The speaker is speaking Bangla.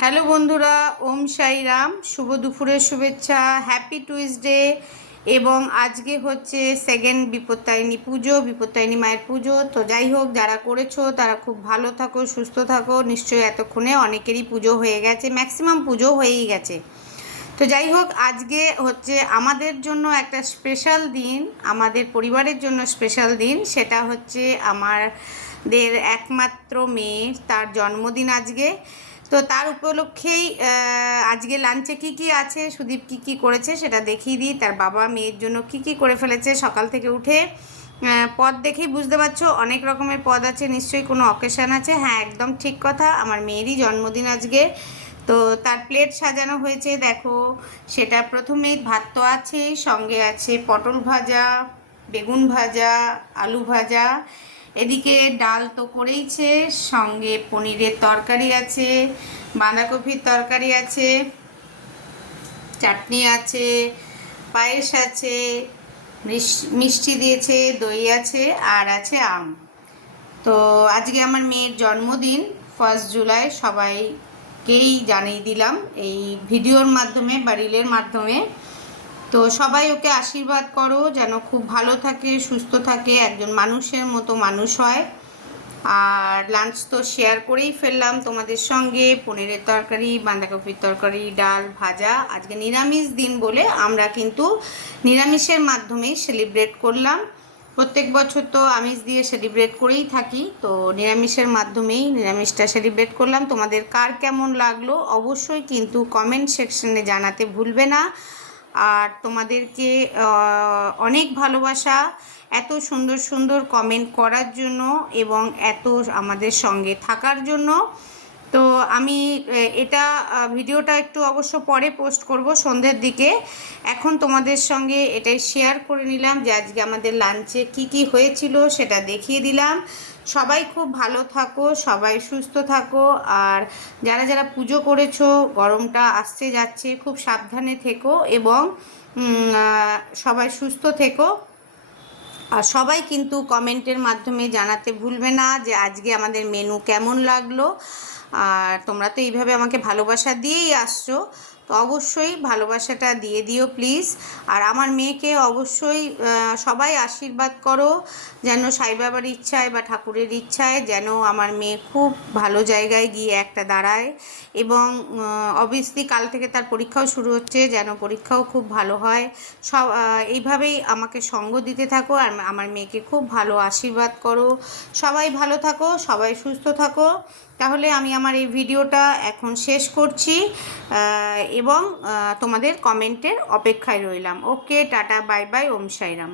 হ্যালো বন্ধুরা, ওম সাইরাম। শুভ দুপুরের শুভেচ্ছা, হ্যাপি টুইসডে। এবং আজকে হচ্ছে সেকেন্ড বিপত্তারিণী পুজো, বিপত্তারিণী মায়ের পুজো। তো যাই হোক, যারা করেছ, তারা খুব ভালো থাকো, সুস্থ থাকো। নিশ্চয়ই এতক্ষণে অনেকেরই পুজো হয়ে গেছে ম্যাক্সিমাম পুজো হয়েই গেছে। তো যাই হোক, আজকে হচ্ছে আমাদের জন্য একটা স্পেশাল দিন, আমাদের পরিবারের জন্য স্পেশাল দিন। সেটা হচ্ছে আমাদের একমাত্র মেয়ের তার জন্মদিন আজকে। তো তার উপলক্ষেই আজকে লাঞ্চে কি কি আছে, সুদীপ কি কি করেছে সেটা দেখিয়ে দিই। তার বাবা মেয়ের জন্য কি কি করে ফেলেছে সকাল থেকে উঠে। পদ দেখেই বুঝতে পারছ, অনেক রকমের পদ আছে, নিশ্চয়ই কোনো অকেশান আছে। হ্যাঁ একদম ঠিক কথা, আমার মেয়েরই জন্মদিন আজকে। তো তার প্লেট সাজানো হয়েছে, দেখো। সেটা প্রথমেই ভাত তো আছেই, সঙ্গে আছে পটল ভাজা, বেগুন ভাজা, আলু ভাজা। এদিকে ডাল তো করেইছে, সঙ্গে পনিরের তরকারি আছে, বাঁধাকপির তরকারি আছে, চাটনি আছে, পায়েস আছে মিষ্টি দিয়েছে, দই আছে, আর আছে আম। তো আজকে আমার মেয়ের জন্মদিন, ফার্স্ট জুলাই, সবাইকেই জানিয়ে দিলাম এই ভিডিওর মাধ্যমে বা রিলের মাধ্যমে। তো সবাই ওকে আশীর্বাদ করো, যেন খুব ভালো থাকে, সুস্থ থাকে, একজন মানুষের মতো মানুষ হয়। আর লাঞ্চ তো শেয়ার করেই ফেললাম তোমাদের সঙ্গে, পনিরের তরকারি, বাঁধাকপির তরকারি, ডাল, ভাজা। আজকে নিরামিষ দিন বলে আমরা কিন্তু নিরামিষের মাধ্যমেই সেলিব্রেট করলাম। প্রত্যেক বছর তো আমিষ দিয়ে সেলিব্রেট করেই থাকি, তো নিরামিষের মাধ্যমেই নিরামিষটা সেলিব্রেট করলাম। তোমাদের কার কেমন লাগল অবশ্যই কিন্তু কমেন্ট সেকশনে জানাতে ভুলবে না। আর তোমাদেরকে অনেক ভালোবাসা, এত সুন্দর সুন্দর কমেন্ট করার জন্য এবং এত আমাদের সঙ্গে থাকার জন্য। তো আমি এটা ভিডিওটা একটু অবশ্য পরে পোস্ট করব সন্ধ্যের দিকে। এখন তোমাদের সঙ্গে এটাই শেয়ার করে নিলাম যে আজকে আমাদের লাঞ্চে কি কি হয়েছিল সেটা দেখিয়ে দিলাম। সবাই খুব ভালো থাকো, সবাই সুস্থ থাকো। আর যারা যারা পুজো করেছ, গরমটা আসছে যাচ্ছে, খুব সাবধানে থেকো এবং সবাই সুস্থ থেকো। আর সবাই কিন্তু কমেন্টের মাধ্যমে জানাতে ভুলবে না যে আজকে আমাদের মেনু কেমন লাগল। আর তোমরা তো এইভাবে আমাকে ভালোবাসা দিয়েই আসছো। তো অবশ্যই ভালোবাসাটা দিয়ে দিও প্লিজ আর আমার মেয়েকে অবশ্যই সবাই আশীর্বাদ করো যেন সাই বাবার ইচ্ছায় বা ঠাকুরের ইচ্ছায় যেন আমার মেয়ে খুব ভালো জায়গায় গিয়ে একটা দাঁড়ায় এবং অবভিয়াসলি কাল থেকে তার পরীক্ষাও শুরু হচ্ছে যেন পরীক্ষাও খুব ভালো হয়। সব এইভাবেই আমাকে সঙ্গ দিতে থাকো আর আমার মেয়েকে খুব ভালো আশীর্বাদ করো। সবাই ভালো থাকো, সবাই সুস্থ থাকো। তাহলে আমি আমার এই ভিডিওটা এখন শেষ করছি এবং তোমাদের কমেন্টের অপেক্ষায় রইলাম। Okay, tata, bye bye, Om Sairam.